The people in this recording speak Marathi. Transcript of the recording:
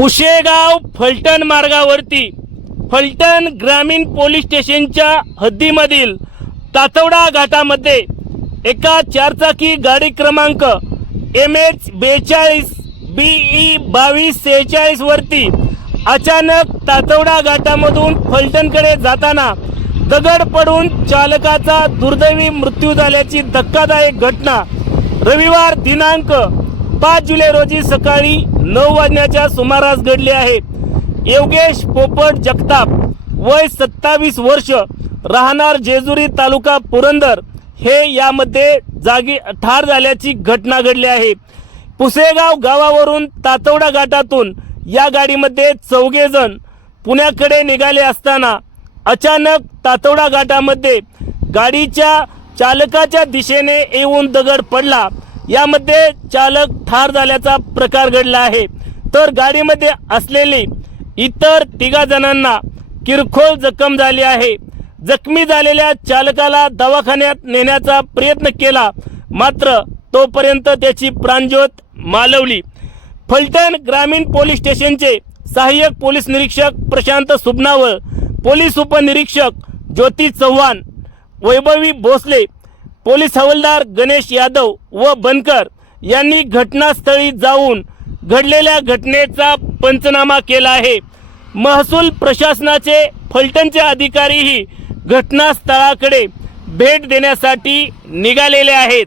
पुशेगाव फलटण मार्गावरती फलटण ग्रामीण पोलीस स्टेशनच्या हद्दीमधील तातवडा घाटामध्ये एका चारचाकी गाडी क्रमांक MH42 BE 2246 वरती अचानक तातवडा घाटामधून फलटणकडे जाताना दगड पडून चालकाचा दुर्दैवी मृत्यू झाल्याची धक्कादायक घटना रविवार दिनांक 5 जुलै रोजी सकाळी 9 वाजण्याच्या सुमारास घडली आहे। योगेश पोपट जगताप वय 27 वर्ष राहणार जेजुरी तालुका पुरंदर हे यामध्ये जागी ठार झाल्याची घटना घडली आहे। पुसेगाव गावावरून तातवडा घाटातून या गाडीमध्ये 4 जण पुण्याकडे निघाले असताना अचानक तातवडा घाटामध्ये गाडीच्या चालकाच्या दिशेने येऊन दगड पडला। यामध्ये चालक ठार झाल्याचा प्रकार घडला आहे, तर गाडीमध्ये असलेली इतर 3 जणांना किरकोळ जखम झाली आहे। जखमी झालेल्या चालकाला दवाखान्यात नेण्याचा प्रयत्न केला, मात्र तोपर्यंत त्याची प्राणज्योत मालवली। फलटण ग्रामीण पोलीस स्टेशनचे सहाय्यक पोलीस निरीक्षक प्रशांत सुबनावळ, पोलीस उपनिरीक्षक ज्योती चव्हाण, वैभवी भोसले, पोलीस हवालदार गणेश यादव व बनकर यांनी घटनास्थळी जाऊन घडलेल्या घटनेचा पंचनामा केला आहे। महसूल प्रशासनाचे फलटणचे अधिकारीही घटनास्थळाकडे भेट देण्यासाठी निघालेले आहेत।